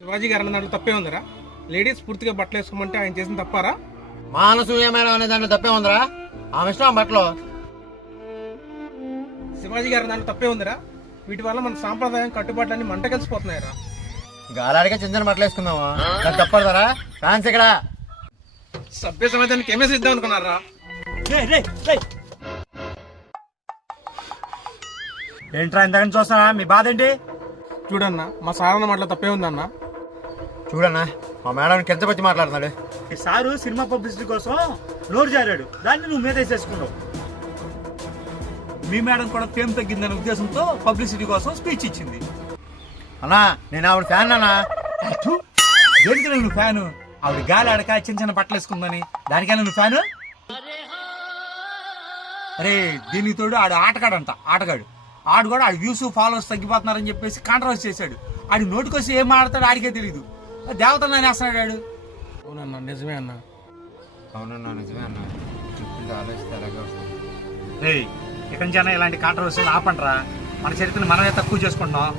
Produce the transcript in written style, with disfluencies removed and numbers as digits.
శివాజీ గారు అన్న దాంట్లో తప్పే ఉందరా? లేడీస్ పూర్తిగా బట్టలు వేసుకోమంటే ఆయన చేసిన తప్పారా? మానసూయమైన అనే దాంట్లో తప్పే ఉందిరా. ఆమె ఇష్టం బట్టలు. శివాజీ గారి దాంట్లో తప్పే ఉందరా? వీటి వల్ల మన సాంప్రదాయం కట్టుబాట్లన్నీ మంట కలిసిపోతున్నాయరా. గాలాడిగా చిన్న చిన్న బట్టలు వేసుకుందాము, దాన్ని తప్పదురా. ఫ్యాన్స్ ఇక్కడ సభ్య సమాజానికి ఏమేసి ఇద్దాం అనుకున్నారా? ఏంట్రా ఇంతకని చూస్తానా? మీ బాధ ఏంటి? చూడన్నా, మా సారన్న మాటలో తప్పే ఉందన్నా. చూడన్నా, మా మేడం కించపచ్చి మాట్లాడుతున్నాడు. ఈ సారు సినిమా పబ్లిసిటీ కోసం నోరు జారాడు, దాన్ని నువ్వు మీద వేసేసుకున్నావు. మీ మేడం కూడా ఫేమ్ తగ్గిందనే ఉద్దేశంతో పబ్లిసిటీ కోసం స్పీచ్ ఇచ్చింది. అన్నా, నేను ఆవిడ ఫ్యాన్ అన్నా. దేనికి నువ్వు ఫ్యాను? ఆవిడ గాలి ఆడక చిన్న చిన్న బట్టలు వేసుకుందని దానికైనా నువ్వు ఫ్యాను? అరే, దీనికి తోడు ఆడు ఆటగాడు ఆడు కూడా ఆడి వ్యూస్ ఫాలోవర్స్ తగ్గిపోతున్నారని చెప్పేసి కాంట్రవర్సీ చేశాడు. ఆడి నోటికొచ్చి ఏం మాట్లాడతాడు ఆడికే తెలియదు. దేవతలు నేనేస్తున్నాడు ఆడు. అవునన్నా, నిజమే అన్నా. అవునన్నా, నిజమే అన్నా. ఆలోచిస్తే అలాగే వస్తుంది. ఇక్కడి నుంచి ఇలాంటి కాంట్రవర్సీలు ఆపండ్రా. మన చరిత్రను మనమే తక్కువ చేసుకుంటున్నాం.